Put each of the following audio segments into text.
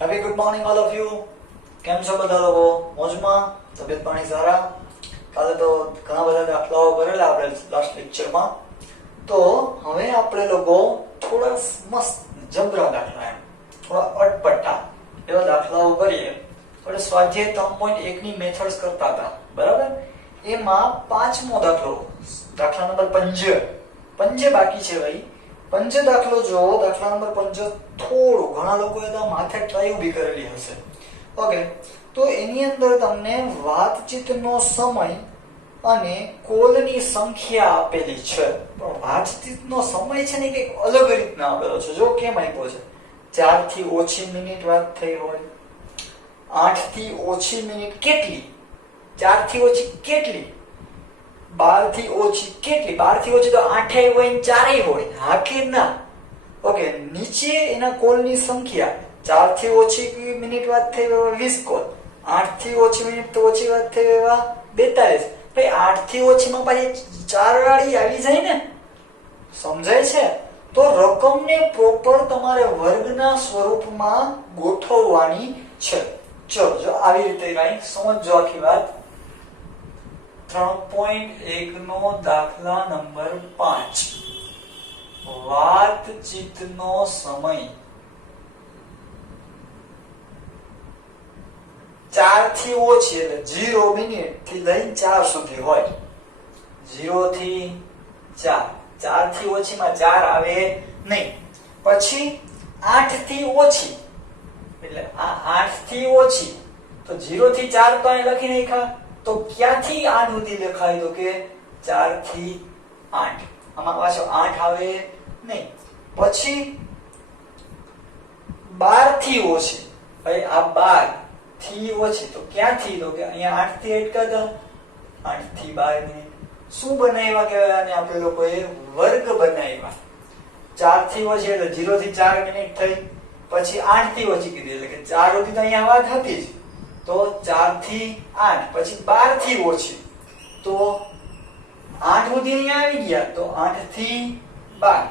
Happy good morning all of you. કેમ છો બધા લોકો? મોજમાં? તબિયત પાણી સારા? કાલે તો ઘણા બધા દાખલાઓ કરેલા આપણે લાસ્ટ લેક્ચરમાં. તો હવે આપણે લોકો થોડા મસ્ત જબરા દાખલા, થોડા અટપટા એવા દાખલાઓ કરીએ. આપણે સ્વાધ્યાય 3.1 ની મેથડ્સ કરતા હતા, બરાબર? એમાં પાંચમો દાખલો, દાખલા નંબર 5 બાકી છે ભાઈ. 5 દાખલો જો દાખલા નંબર 5 થોડું ઘણા લોકોએ તો માથે ટ્રાય ઊભી કરેલી હશે. ઓકે, તો એની અંદર તમને વાતચીતનો સમય અને કોલની સંખ્યા આપેલી છે. પણ વાતચીતનો સમય છે ને કંઈક અલગ રીતના આપેલો છે. જો કેમ આપ્યો છે, 4 થી ઓછી મિનિટ વાત થઈ હોય, 8 થી ઓછી મિનિટ કેટલી, 4 થી ઓછી કેટલી, 12 થી ઓછી કેટલી, 12 થી ઓછી તો 8 હોય ને 4 હોય, હા કે ના? ઓકે, નીચે એના કોલની સંખ્યા, 4 થી ઓછી મિનિટ વાત થઈ એવા 20 કોલ, 8 થી ઓછી મિનિટ તો ઓછી વાત થઈ એવા 42. ભાઈ 8 થી ઓછીમાં પાછી 4 વાળી આવી જાય ને, સમજાય છે? તો રકમને પ્રોપર તમારે વર્ગના સ્વરૂપમાં ગોઠવવાની છે. ચલો, જો આવી રીતે કઈ સમજો આખી વાત. 3.1 નો દાખલા નંબર 5, વાતચીતનો સમય 4 થી ઓછી એટલે 0 મિનિટ થી લઈને 4 સુધી હોય. 0 થી 4, 4 થી ઓછીમાં 4 આવે નહીં. પછી 8 થી ઓછી એટલે આ 8 થી ઓછી તો 0 થી 4 તો અહીં લખી નાખ્યા. તો ક્યાંથી 8 સુધી લખાય? તો કે 4 થી 8. આમાં પાછો 8 આવે નહીં. પછી 12 થી ઓછી, ભાઈ આ 12 થી ઓછી તો ક્યાંથી? તો કે અહીંયા 8 થી અટકાતા, 8 થી 12 મિનિટ. શું બનાવ્યા કહેવાય આને? આપણે લોકોએ વર્ગ બનાવ્યા. 4 થી ઓછી એટલે 0 થી 4 મિનિટ થઈ. પછી 8 થી ઓછી કીધી એટલે કે 4 સુધી તો અહીંયા વાત હતી જ. તો 4 થી 8, પછી 12 થી ઓછી તો 8 સુધી અહીંયા આવી ગયા, તો 8 થી 12.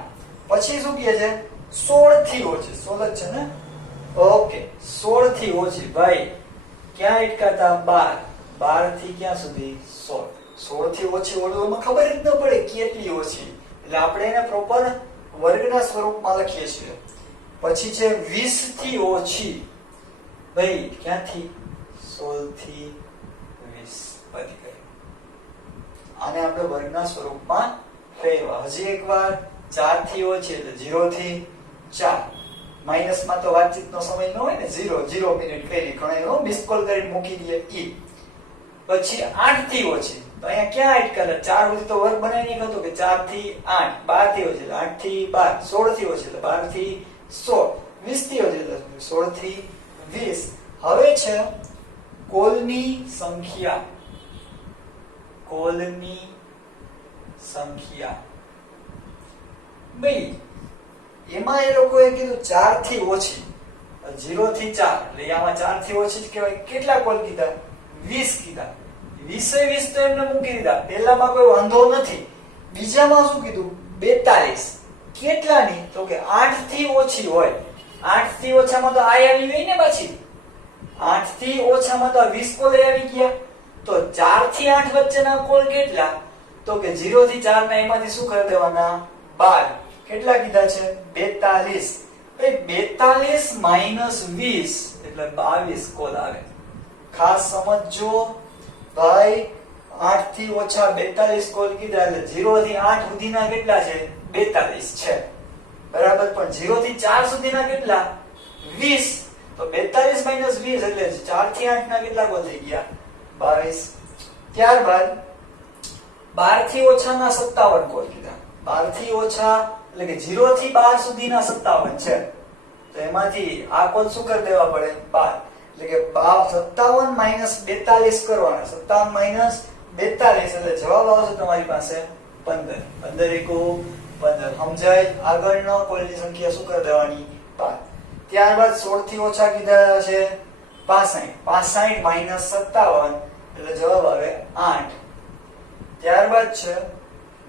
પછી શું કહે છે? 16 થી ઓછી, 16 જ છે ને? ઓકે, 16 થી ઓછી, ભાઈ ક્યાં અટકાતા? 12, 12 થી ક્યાં સુધી? 16. 16 થી ઓછી ઓળવામાં ખબર જ ન પડે કેટલી ઓછી, એટલે આપણે એને પ્રોપર વર્ગના સ્વરૂપમાં લખીએ છીએ. પછી છે 20 થી ઓછી, ભાઈ ક્યાંથી? 16 થી 20 વધી ગઈ. આને આપણે વર્ગના સ્વરૂપમાં ફેરવા. હજી એકવાર 4 થી ઓછી એટલે 0 થી 4. માઈનસમાં તો વાતચીતનો સમય ન હોય ને, 0 મિનિટ કરી ઘણા મિસ કોલ કરીને મૂકી દઈએ ઈ. પછી 8 થી ઓછી તો અહીંયા ક્યાં અટકેલા? 4 સુધી તો વર્ગ બનાવી નાખ્યો કે 4 થી 8, 12 થી ઓછી એટલે 8 થી 12, 16 થી ઓછી એટલે 12 થી 16, 20 થી ઓછી એટલે 16 થી 20. હવે છે કોલની સંખ્યા. કોલની સંખ્યા ભાઈ એમાં એ લોકોએ કીધું 4 થી ઓછી, 0 થી 4 એટલે આમાં 4 થી ઓછી જ કહેવાય. કેટલા કોલ કીધા? 20 કીધા. 20 તો એમને મૂકી દીધા. પહેલામાં કોઈ વાંધો નથી. બીજામાં શું કીધું? 42. કેટલાની? તો કે 8 થી ઓછી હોય. 8 થી ઓછામાં તો આ આવી ગઈ ને પાછી. 8 થી ઓછામાં તો 20 કોલ આવી ગયા. તો 4 થી 8 વચ્ચેના કોલ કેટલા? તો કે 0 થી 4 ના એમાંથી શું કરી દેવાના? 12. કેટલા કીધા છે? 42. એ 42 માઈનસ 20 એટલે 22 કોલ આવે. ખાસ સમજજો ભાઈ, 8 થી ઓછા 42 કોલ કીધા એટલે 0 થી 8 સુધીના કેટલા છે? 42 છે, બરાબર. પણ 0 થી 4 સુધીના કેટલા? 20. તો 42 માઈનસ 20 એટલે 4 થી 8 ના કેટલા કોલ થઈ ગયા? 22. ત્યારબાદ 12 થી ઓછાના 57 કોલ કીધા. 12 થી ઓછા એટલે કે 0 થી 12 સુધીના 57 છે. તો એમાંથી આ કોલ શું કરી દેવા પડે? 12. એટલે કે 57 માઈનસ 42 કરવાના. 57 માઈનસ 42 એટલે જવાબ આવશે તમારી પાસે 15. 15 એકુ 15. સમજાય? આગળનો કોલની સંખ્યા શું કરી દેવાની? 5. ત્યારબાદ 16 થી ઓછા કીધા છે 65. 65 માઈનસ 57 એટલે જવાબ આવે 8. ત્યારબાદ છે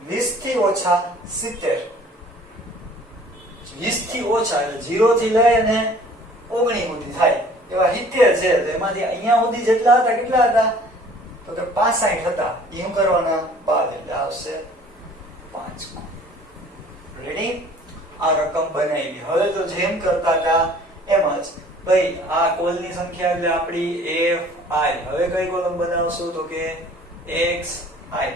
20 થી ઓછા 70. 20 થી ઓછા એટલે 0 થી લઈને 19 સુધી થાય એવા 70 છે. તો એમાંથી અહીંયા સુધી જેટલા હતા કેટલા હતા તો કે 65 હતા. એમ કરવાના બાદ એટલે આવશે 5. રેડી? આ રકમ બનાવી. હવે તો જેમ કરતા હતા એમ જ ભાઈ આ કોલની સંખ્યા એટલે આપણી fi. હવે કઈ કોલમ બનાવશું તો કે xi.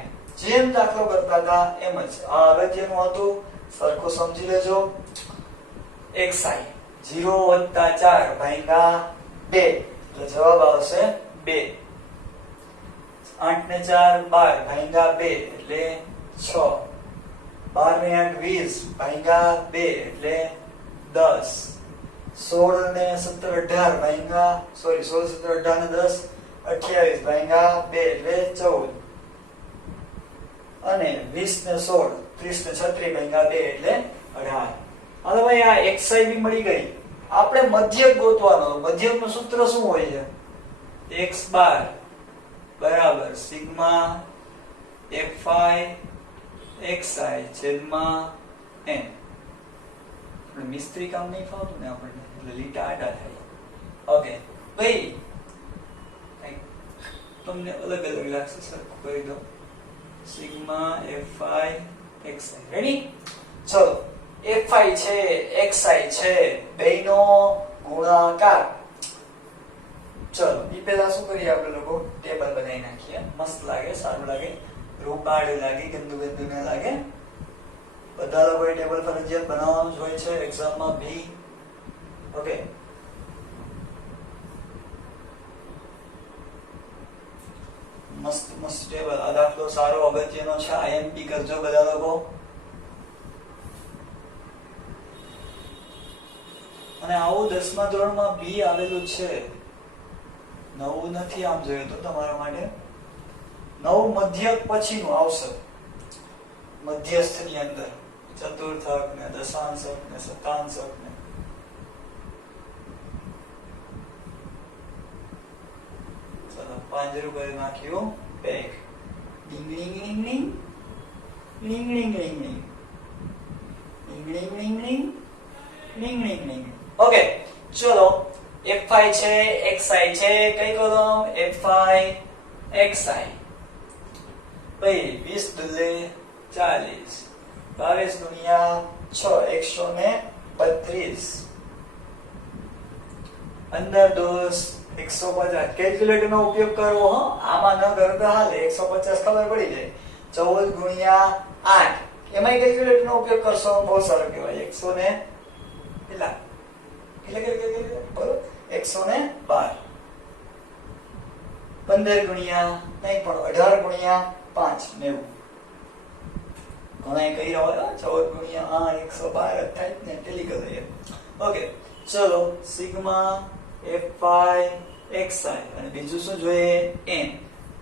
જેમ દાખલો કરતા હતા એમ જ આ અગત્યનું હતું, સરખું સમજી લેજો. xi 0 + 4 ભાગ્યા 2 એટલે જવાબ આવશે 2. 8 ને 4 12 ભાગ્યા 2 એટલે 6. 12 ને 8 20 ભાગ્યા 2 એટલે 10. 16 ને 17 18 ભાગ્યા 16 17 18 ને 10 28 ભાગ્યા 2 એટલે 14. અને 20 ને 16 30 ને 36 ભાગ્યા 2 એટલે 18. હવે ભાઈ આ xi બી મળી ગઈ. આપણે મધ્યક ગોતવાનો. મધ્યકનું સૂત્ર શું હોય છે? x બાર બરાબર સિગ્મા fi xi છેદમાં n. મિસ્ત્રી કામ નહીં ફાવતું ને આપણને એટલે લીટા આડા થાય. ઓકે ભાઈ તમને અલગ અલગ લાગશે, સરખું કરી દો. Sigma fi xi. રેડી? ચલો fi છે xi છે બેયનો ગુણાકાર. ચલો ઈ પહેલા શું કરીએ આપણે લોકો? ટેબલ બનાવી નાખીએ. મસ્ત લાગે, સારું લાગે, રૂપાળું લાગે, ગંદુ ગંદુ ના લાગે. બધા લોકોએ ટેબલ ફરજિયાત બનાવવાનું જ હોય છે એક્ઝામમાં બી. ઓકે મસ્ત મસ્ત ટેબલ. આ દાખલો સારો અગત્યનો છે. આઈએમપી કરજો બધા લોકો. અને આવું 10મા ધોરણમાં બી આવેલું છે. નવું નથી આમ જોઈએ તો તમારા માટે. નવું મધ્યક પછીનું આવશે. મધ્યસ્થની અંદર ચતુર્થક ને દશાંશક ને શતાંશક ને ચલો પાંજરું કરી નાખ્યું. પેક ડીંગ ડીંગ ડીંગ ડીંગ ડીંગ ડીંગ ડીંગ ડીંગ ડીંગ ડીંગ ડીંગ ડીંગ ડીંગ ડીંગ ડીંગ. ઓકે ચલો fi છે xi છે કઈ કોલમ? fi xi. ભાઈ 20 દુલે 40 22 ગુણ્યા 6 132 અંદર દોસ 150. કેલ્ક્યુલેટર નો ઉપયોગ કરવો હો, આમાં ન કરો તો હાલે. 150 ખબર પડી જાય. 14 ગુણ્યા 8 એમાંય કેલ્ક્યુલેટર નો ઉપયોગ કરશો બહુ સારું કહેવાય. 100 ને કેટલા બરોબર 112. 15 ગુણ્યા નહીં પણ 18 ગુણ્યા 5 90. ઘણા કહી રહ્યા હોય 14 ગુણ્યા 8 112 થાય ને ટેલી કરે. ઓકે ચલો સિગ્મા fi xi અને બીજું શું જોઈએ? n.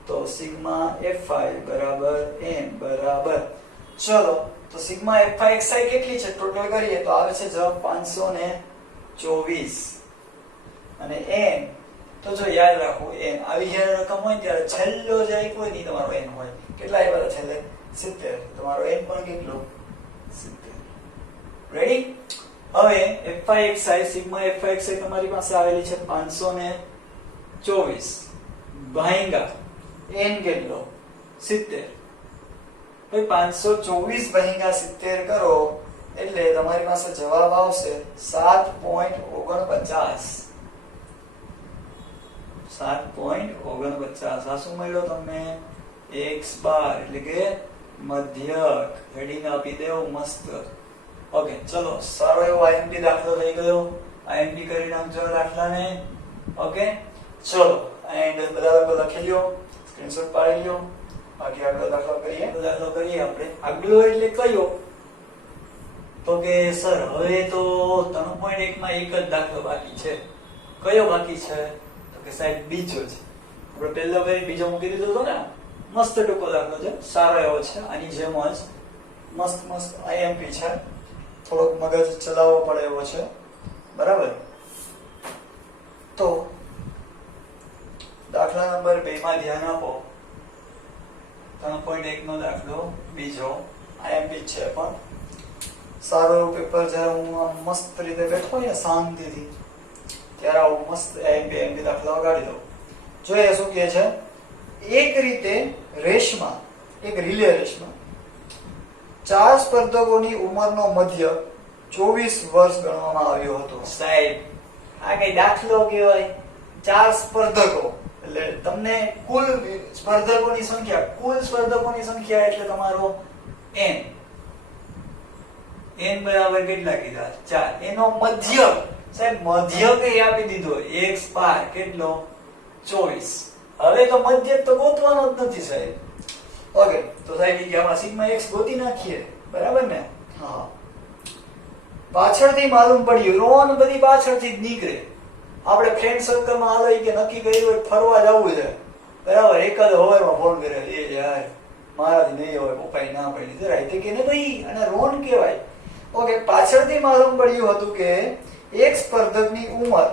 તો સિગ્મા fi બરાબર n બરાબર. ચલો તો સિગ્મા fi xi કેટલી છે ટોટલ કરીએ તો આવે છે જવાબ 524. અને n તો જો યાદ રાખો n આવી જ્યારે રકમ હોય ત્યારે છેલ્લો જાય કોઈ નહીં તમારો n હોય. કેટલા આવ્યા છેલ્લે? 70. તમારો n પણ કેટલો? 70. રેડી? હવે fi xi sigma fi xi તમારી પાસે આવેલી છે 524 ભાગ્યા n કેટલો? 70. ભાઈ 524 ભાગ્યા 70 કરો એટલે તમારી પાસે જવાબ આવશે 7.49. 7.49. આ શું મળ્યો તમને? x બાર એટલે કે મધ્યક. હેડિંગ આપી દેવો મસ્ત. ઓકે ચલો સારો એવો આઈએમપી દાખલો થઈ ગયો. આઈએમપી કરી નાખજો દાખલાને. ઓકે ચલો એન્ડ બધા લોકો લખી લ્યો, સ્ક્રીનશોટ પાડી લ્યો. બાકી આગળ દાખલો કરીએ. આપણે આગલો એટલે કયો? તો કે સર હવે તો 3.1 માં એક જ દાખલો બાકી છે. કયો બાકી છે? તો કે સાહેબ બીજો છે. આપણે પહેલો કરી બીજો મૂકી દીધો હતો ને. મસ્ત ટૂંકો દાખલો છે, સારો એવો છે. આની જેમ જ મસ્ત મસ્ત આઈએમપી છે. થોડોક મગજ ચલાવવો પડે એવો છે. બરાબર? તો દાખલા નંબર 2 માં ધ્યાન આપો. 3.1 નો દાખલો બીજો આઈએમપી છે પણ સારું પેપર જ્યારે હું આમ મસ્ત રીતે બેઠો હોય ને શાંતિથી ત્યારે આવું મસ્ત એમ દાખલાઓ કાઢી દો. જોઈએ શું કહે છે. એક રીતે રેસમાં, એક રિલે રેસમાં 4 સ્પર્ધકોની ઉંમરનો મધ્ય 24 વર્ષ ગણવામાં આવ્યો હતો. સાહેબ આ કઈ દાખલો કહેવાય? 4 સ્પર્ધકો એટલે તમને કુલ સ્પર્ધકોની સંખ્યા એટલે તમારો n. n બરાબર કેટલા કીધા? 4. એનો મધ્ય, સાહેબ મધ્ય કઈ આપી દીધો x બાર કેટલો? 24. હવે તો મધ્ય તો ગોતવાનો જ નથી સાહેબ. ઓકે, તો સાહેબ કે આમાં સિગ્મા x ગોતી નાખીએ, બરાબર ને? હા. પાછળથી માલુમ પડ્યું, રોન બધી પાછળથી જ નીકળે. આપણે ફ્રેન્ડ સર્કલમાં હાલો કે નક્કી કર્યું હોય ફરવા જવું છે, બરાબર? એકાદ હવારમાં ફોન કરે, એ યાર મારાથી નહીં હોય, પપ્પાએ ના પાડી દીધી, રાઈતે કે ને ભાઈ, અને રોન કહેવાય. ઓકે, પાછળથી માલુમ પડ્યું હતું કે એક સ્પર્ધકની ઉંમર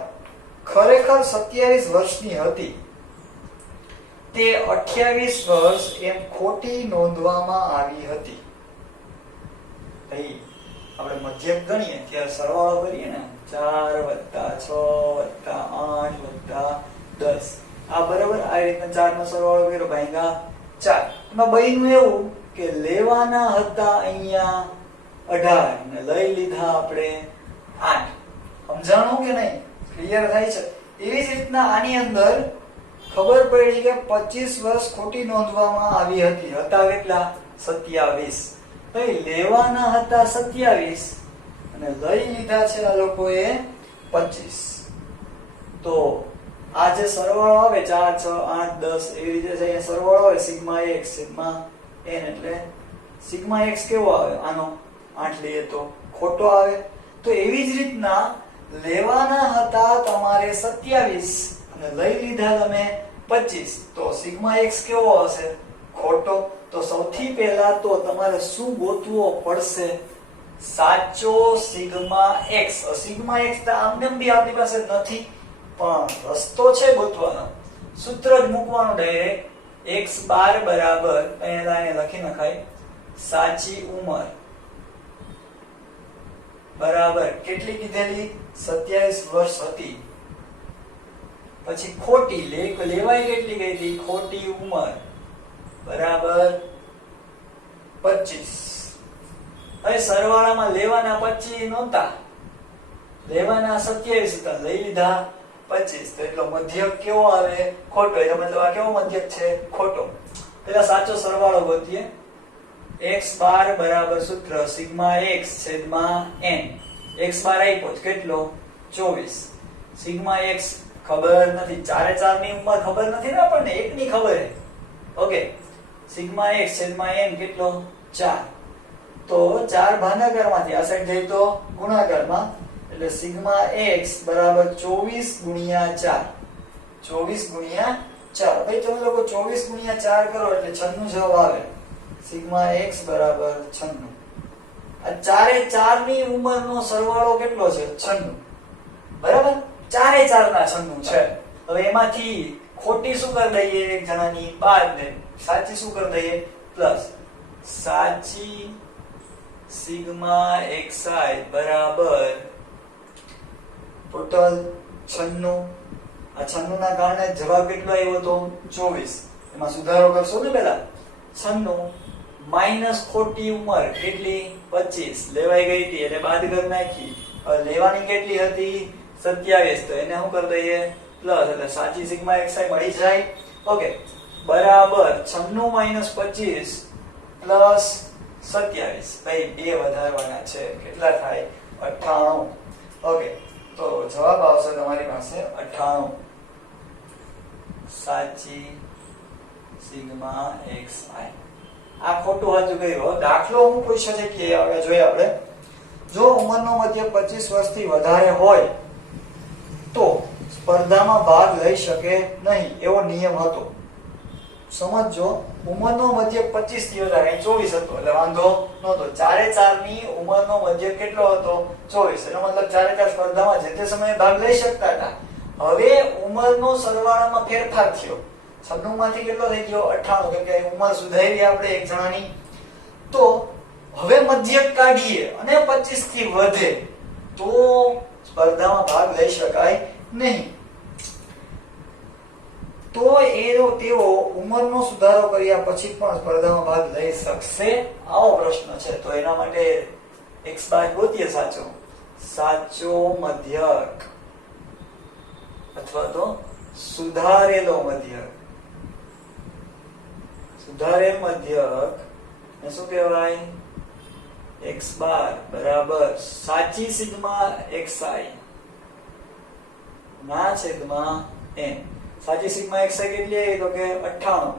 ખરેખર 27 વર્ષની હતી. તે 28 વર્ષ એમ ખોટી નોંધવામાં આવી હતી. ભાઈ આપણે મધ્યક ગણીએ ત્યારે સરવાળો કરીએ ને, 4 + 6 + 8 + 10. આ બરાબર આ રીતના 4 નો સરવાળો કર્યો ભાગ્યા 4. એમાં બન્યું એવું કે લેવાના હતા અહીંયા 18 ને લઈ લીધા આપણે 8. સમજાણું કે નહીં? ક્લિયર થાય છે? એવી જ રીતના આની અંદર ખબર પડી કે 25 વર્ષ ખોટી નોંધવામાં આવી હતી. હતા કેટલા? 27. ભાઈ લેવાના હતા 27 અને લઈ લીધા છે આ લોકોએ 25. તો આ જે સરવાળો આવે 4 6 8 10 એવી રીતે છે, અહીંયા સરવાળો આવે સિગ્મા x સિગ્મા n, એટલે સિગ્મા x કેવો આવે? આનો 8 લઈએ તો ખોટો આવે. તો એવી જ રીતના લેવાના હતા તમારે 27 અને લઈ લીધા તમે 25, તો સિગ્મા x કેવો હશે? ખોટો. તો સૌથી પહેલા તો તમારે શું ગોતવો પડશે? સાચો સિગ્મા x. સિગ્મા x તો આમને બી આપણી પાસે નથી, પણ રસ્તો છે ગોતવાનો. સૂત્ર જ મૂકવાનું ડાયરેક્ટ. x બાર બરાબર અહીંયા લખી નખાય સાચી ઉંમર બરાબર કેટલી કીધેલી? 27 વર્ષ હતી. પછી ખોટી લેવાય કેટલી ગઈ હતી? ખોટી ઉંમર બરાબર 25. હવે સરવાળામાં લેવાના 25 નહોતા, લેવાના 27 હતા, લઈ લીધા 25. તો એટલો મધ્યક કેવો આવે? ખોટો. એટલે મતલબ આ કેવો મધ્યક છે? ખોટો. પેલા સાચો સરવાળો ગોતીએ. x બાર બરાબર સૂત્ર સિગ્મા x છેદમાં n. x બાર આપ્યો કેટલો? 24. સિગ્મા x ખબર નથી, 4 4 ની ઉંમર ખબર નથી ને આપણને, એકની ખબર છે. ઓકે, સિગ્મા x છેદમાં n કેટલો? 4. તો 4 ભાગાકારમાંથી આ સાઈડ જઈએ તો ગુણાકારમાં, એટલે સિગ્મા x બરાબર 24 ગુણ્યા 4. 24 ગુણ્યા 4. ભાઈ તમે લોકો 24 ગુણ્યા 4 કરો એટલે 96 જવાબ આવે. સિગ્મા x બરાબર 96. આ 4 4 ની ઉંમરનો સરવાળો કેટલો છે? 96. બરાબર? 4 4 ના 96 છે. હવે એમાંથી ખોટી શું કરી દઈએ? એક જણાની બાદ ને સાચી શું કરી દઈએ? પ્લસ. સાચી સિગ્મા xi બરાબર ટોટલ 96. આ 96 ના કારણે જવાબ કેટલો આવ્યો તો? 24. એમાં સુધારો કરશો ને પેલા 96 માઈનસ ખોટી ઉંમર કેટલી? 25. લેવાઈ ગઈ હતી એટલે બાદ કરી નાખી. હવે લેવાની કેટલી હતી? 27. તો એને શું કરી દઈએ? પ્લસ, એટલે સાચી સિગ્મા xi મળી જાય. ઓકે, બરાબર 96 - 25 પ્લસ 27. ભાઈ બે વધારવાના છે, કેટલા થાય? 98. ઓકે, તો જવાબ આવશે તમારી પાસે 98. સાચી સિગ્મા xi. આ ખોટું હતું કર્યું. દાખલો હું પૂછ્યો છે કે હવે જોઈએ આપણે. જો ઉંમરનો મધ્ય 25 વર્ષથી વધારે હોય તો સ્પર્ધામાં ભાગ લઈ શકે નહીં, એવો નિયમ હતો. સમજો, ઉંમરનો મધ્ય 25 થી વધારે 24 હતો એટલે વાંધો નહોતો. 4 4 ની ઉંમરનો મધ્ય કેટલો હતો? 24. એનો મતલબ 4 4 સ્પર્ધામાં જે તે સમયે ભાગ લઈ શકતા હતા. હવે ઉંમરનો સરવાળામાં ફેરફાર થયો. 96 માંથી કેટલો થઈ ગયો? 98, કેમ કે ઉંમર સુધારી આપણે એક જણાની. તો હવે મધ્યક કાઢીએ અને 25 થી વધે તો સ્પર્ધામાં ભાગ લઈ શકાય નહીં. તો તેઓ ઉંમરનો સુધારો કર્યા પછી પણ સ્પર્ધામાં ભાગ લઈ શકશે? આવો પ્રશ્ન છે. તો એના માટે x બાર ગોતીએ સાચો મધ્યક અથવા તો સુધારેલો મધ્યક. સુધારેલ મધ્યક ને શું કહેવાય? x બાર બરાબર સાચી સિગ્મા xi ના છેદમાં n. સાચી સિગ્મા xi કેટલી આવી? તો કે 98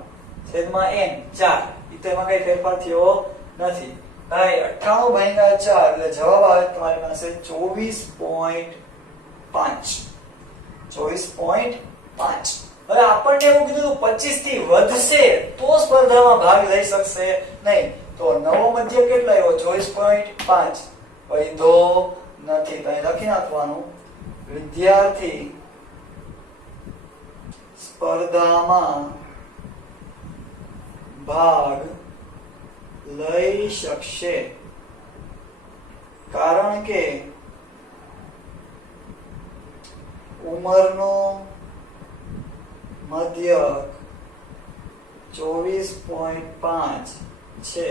છેદમાં n 4. તેમાં કઈ ફેરફાર થયો નથી. ભાઈ 98 ભાગ્યા 4 એટલે જવાબ આવે તમારી પાસે 24.5. 24.5. હવે આપણને એવું કીધું 25 થી વધશે તો સ્પર્ધામાં ભાગ લઈ શકશે નહીં. તો નવો મધ્ય કેટલો આવ્યો? 24.5. વૈધો નથી. તો અહીં લખી નાખવાનું વિદ્યાર્થી સ્પર્ધામાં ભાગ લઈ શકશે કારણ કે ઉંમરનો મધ્યક 24.5 છે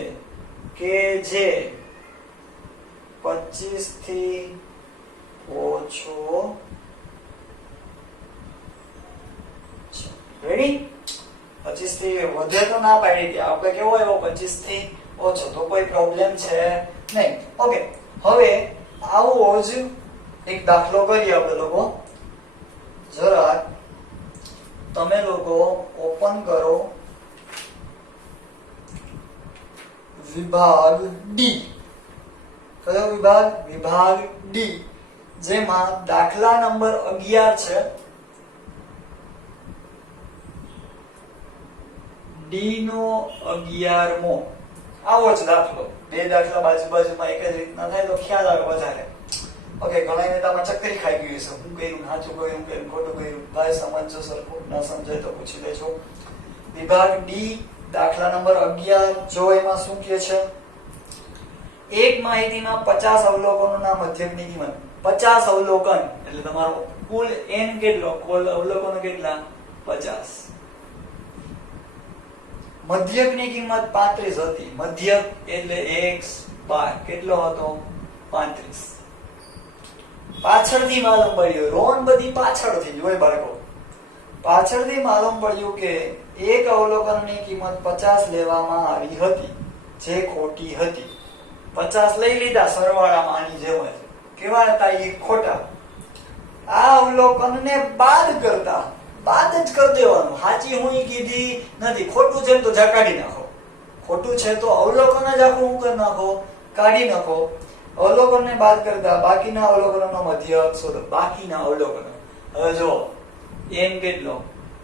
કે જે 25 થી ઓછો. રેડી? 25 થી વધે તો ના પાડી દે આપણે. કેવો આવ્યો? 25 થી ઓછો. તો કોઈ પ્રોબ્લેમ છે નહીં. ઓકે, હવે આવો જ એક દાખલો કરીએ આપણે લોકો. જરા તમે લોકો ઓપન કરો વિભાગ ડી. કયો વિભાગ? વિભાગ ડી, જેમાં દાખલા નંબર 11 છે. ડી નો 11મો આવો જ દાખલો. બે દાખલા બાજુમાં એક જ રીતના થાય તો ખ્યાલ આવે વધારે. ઓકે, ઘણા નેતામાં ચક્કરી ખાઈ ગયું છે. હું કહ્યું સાચું કહ્યું, કહ્યું ખોટું કહ્યું. ભાઈ સમજો સરખું, ના સમજાય તો પૂછી લેજો. વિભાગ ડી દાખલા નંબર 11. જો એમાં શું કહે છે? એક માહિતીમાં 50 અવલોકનોના મધ્યકની કિંમત. 50 અવલોકન એટલે તમારો કુલ n કેટલો? કુલ અવલોકનો કેટલા? 50. મધ્યકની કિંમત 35 હતી. મધ્યક એટલે x બાર કેટલો હતો? 35. પાછળથી માલુમ પડ્યું, રોન બધી પાછળથી જોઈ બાળકો. પાછળથી માલુમ પડ્યું કે એક અવલોકનની કિંમત 50 લેવામાં આવી હતી જે ખોટી હતી. 50 લઈ લીધા સરવાળામાં આની જેમ જ. કેવા હતા એ? ખોટા. આ અવલોકનને બાદ કરતા બાદ જ કરી દેવાનું. સાચી હું કીધી નથી. ખોટું છે તો જા કાઢી નાખો. ખોટું છે તો અવલોકન જ આખું હું કરી નાખો, કાઢી નાખો. અવલોકનને બાદ કરતા બાકીના અવલોકનોનો મધ્યક શોધો. બાકીના અવલોકનો. હવે જો n કેટલો?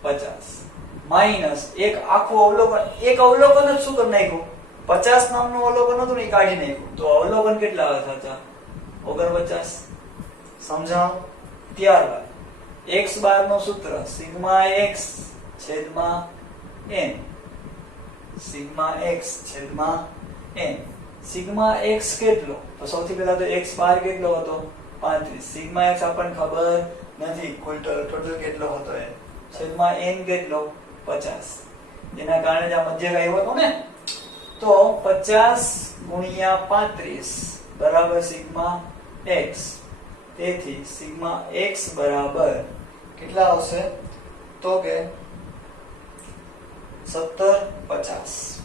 50 માઈનસ એક આખું અવલોકન. એક અવલોકન જ શું કરી નાખ્યું? 50 નામનું અવલોકન હતું ને કાઢી નાખ્યું. તો અવલોકન કેટલા આવે સાચા? 49. સમજાવ? ત્યારબાદ x બાર નું સૂત્ર સિગ્મા x છેદમાં n. સિગ્મા x છેદમાં n. સિગ્મા x કેટલો? તો સૌથી પહેલા તો x બાર કેટલો હતો? 35. સિગ્મા x આપણને ખબર નથી. કુલ ટોટલ કેટલો હતો એ છેદમાં n કેટલો? 50. જેના કારણે જ આ મધ્યક આવ્યો હતો ને. તો 50 ગુણ્યા 35 બરાબર સિગ્મા x. તેથી સિગ્મા x બરાબર કેટલા આવશે? તો કે 1750.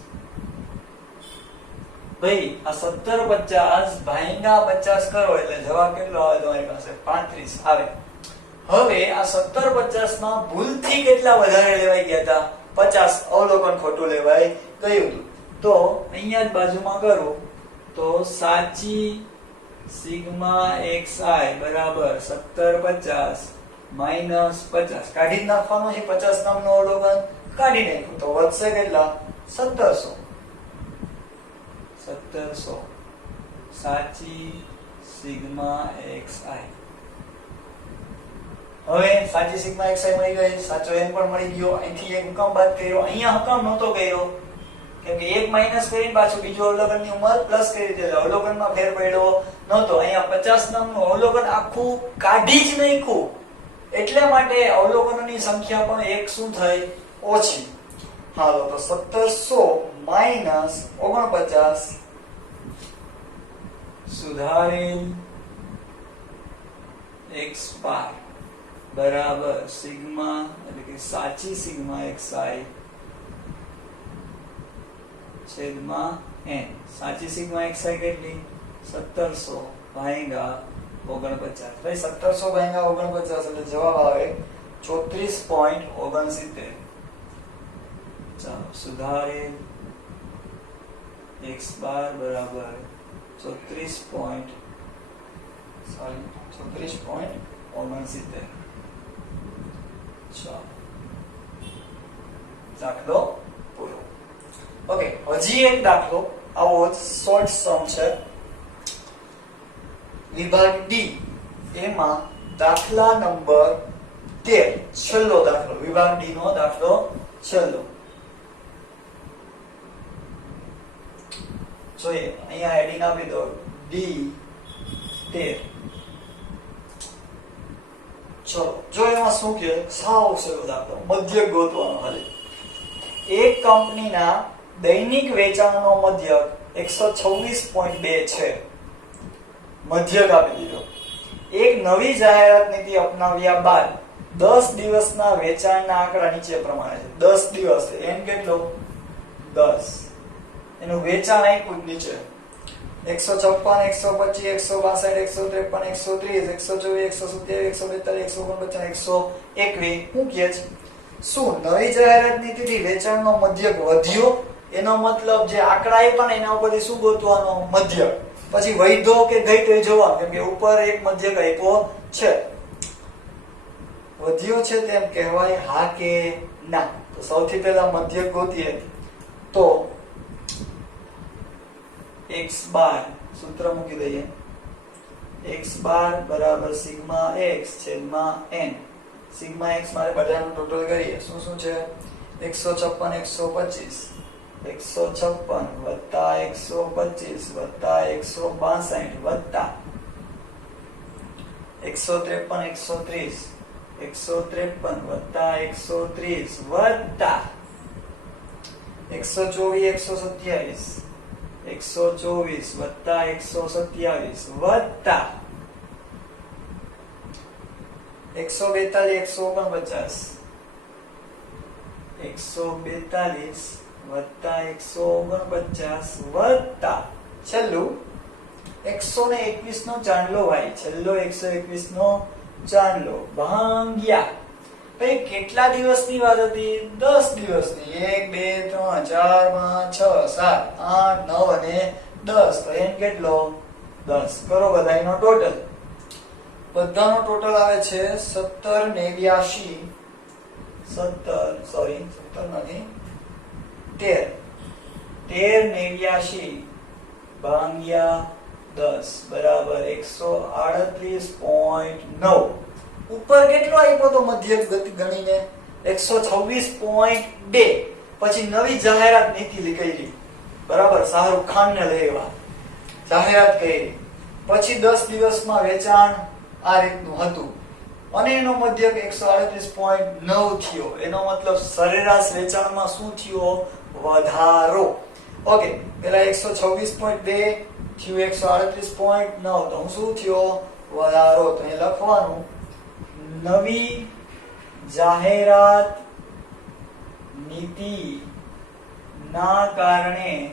ભાઈ આ 1750 ભાગ્યા 50 કરો એટલે જવાબ કેટલો આવે તમારી પાસે? 35 આવે. હવે આ 1750 માં ભૂલથી કેટલા વધારે લેવાઈ ગયા હતા? 50 અવલોકન ખોટું લેવાઈ ગયું હતું. તો અહીંયા જ બાજુમાં કરો તો સાચી સિગ્મા xi બરાબર 1750 માઈનસ 50. કાઢી નાખવાનું છે. 50 નામનું અવલોકન કાઢી નાખ્યું તો વધશે કેટલા? 1700. 1700 સાચી સિગ્મા xi. હવે સાચી સિગ્મા xi મળી ગઈ. સાચો n પણ મળી ગયો. અહીંથી એક હુકમ બાદ કર્યો. અહીંયા હુકમ નહોતો કર્યો કેમ કે એક માઈનસ કરીને પાછું બીજું અવલોકનની ઉંમર પ્લસ કરી દીધેલો. અવલોકનમાં ફેર પડ્યો નહોતો. અહીંયા 50 નામનું અવલોકન આખું કાઢી જ નાખ્યું. એટલા માટે અવલોકનોની સંખ્યા પણ એક શું થઈ ઓછી. હાલો તો 1700 માઈનસ 49 સુધારેલ x બાર બરાબર સિગ્મા એટલે કે સાચી સિગ્મા xi છેદમાં n. સાચી સિગ્મા xi કેટલી 1700 ભાગ્યા 49. ભાઈ 1700 ભાગ્યા 49 એટલે જવાબ આવે 34.69. ચાલો સુધારેલ x બાર બરાબર 34.69. ચાલો દાખલો પૂરો. ઓકે, હજી એક દાખલો આવો શોર્ટ સમ છે વિભાગ ડી. એમાં દાખલા નંબર 13 છેલ્લો દાખલો, વિભાગ ડી નો દાખલો છેલ્લો. જોઈએ અહીંયા હેડિંગ આપી દો ડી 13. ચલો જો એમાં શું કે સાવ સહેલો દાખલો, મધ્યક ગોતવાનો. ખાલી એક કંપનીના દૈનિક વેચાણનો મધ્યક 126.2 છે. મધ્યક આપી દીધો. એક નવી જાહેરાત નીતિ અપનાવ્યા બાદ 10 દિવસના વેચાણના આંકડા નીચે પ્રમાણે છે. 10 દિવસ એમ કેટલો 10 એનું વેચાણ આપ્યું નીચે 156 125 162 163 124 127 142 149 શું કહે છે? શું નવી જાહેરાત નીતિથી વેચાણનો મધ્યક વધ્યો? એનો મતલબ જે આંકડા આપ્યા ને એના ઉપરથી શું ગોતવાનો? મધ્યક. પછી વધ્યો કે ઘટ્યો જોવાનું, કેમ કે ઉપર એક મધ્યક આપ્યો છે. વધ્યો છે તેમ કહેવાય હા કે ના? તો સૌથી પહેલા મધ્યક ગોતીએ તો x બાર સૂત્ર મૂકી દઈએ. x બાર બરાબર સિગ્મા x છેદમાં n. સિગ્મા x મારે બધાનું ટોટલ કરીએ. શું શું છે? 156 155 156 વત્તા 125 વત્તા 162 વત્તા 153 વત્તા 130 વત્તા 124 127 વત્તા 127 વત્તા 142 વત્તા 149 વત્તા છેલ્લું 121 નો ચાંદલો. ભાઈ છેલ્લો 121 નો ચાંદલો ભાંગ્યા ભાઈ કેટલા દિવસની વાત હતી? 10 દિવસની. 1 2 3 4 5 6 7 8 9 અને 10. તો એમ કેટલો 10. કરો બધાનો ટોટલ. બધાનો ટોટલ આવે છે 1789 1389 ભાંગ્યા 10 બરાબર 138.9. ઉપર કેટલો આપ્યો તો મધ્યક ગતિ ગણીને? 126.2. પછી નવી જાહેરાત નીતિ કરી, બરાબર, શાહરૂખ ખાન ને લેવા જાહેરાત કરી. પછી 10 દિવસમાં વેચાણ આ રીતનું હતું અને એનો મધ્યક 138.9 થયો. એનો મતલબ સરેરાશ વેચાણમાં શું થયો? વધારો. ઓકે, પેલા 126.2 થયું 138.9. તો શું થયો? વધારો. તો એ લખવાનું નવી જાહેરાત નીતિ ના કારણે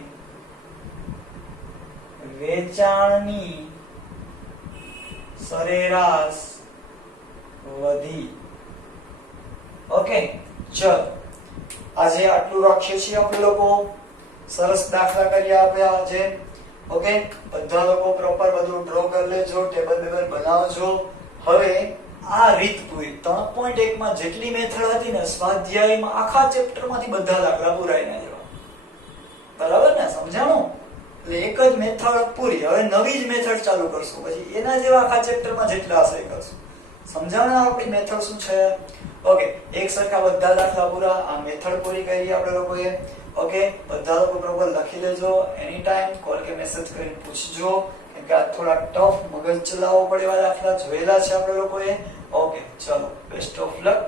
વેચાણની સરેરાશ વધી. ઓકે, ચલો આજે આટલું રાખીએ છીએ આપણે લોકો. સરસ દાખલા કરી આપ્યા છે. ઓકે, બધા લોકો પ્રોપર બધું ડ્રો કરી લેજો, ટેબલ બેબલ બનાવજો. હવે આ રીત પૂરી 3.1 માં જેટલી મેથડ હતી ને સ્વાધ્યાયમાં આખા ચેપ્ટરમાંથી બધા દાખલા પુરાઈને જવા. બરાબર ને? સમજાણું? એટલે એક જ મેથડ પૂરી. હવે નવી જ મેથડ ચાલુ કરશું. પછી એના જેવા આખા ચેપ્ટરમાં જેટલા હશે કરશું. સમજાણું આપણી મેથડ શું છે? ઓકે, એક સરખા બધા દાખલા પૂરા. આ મેથડ પૂરી કરી આપણે લોકોએ. ઓકે, બધા લોકો પ્રોપર લખી લેજો. એની ટાઈમ કોલ કે મેસેજ કરીને પૂછજો કે કે આ થોડા ટફ મગજ ચલાવવો પડે એવા દાખલા જોયેલા છે આપણે લોકોએ. ઓકે, ચલો બેસ્ટ ઓફ લક.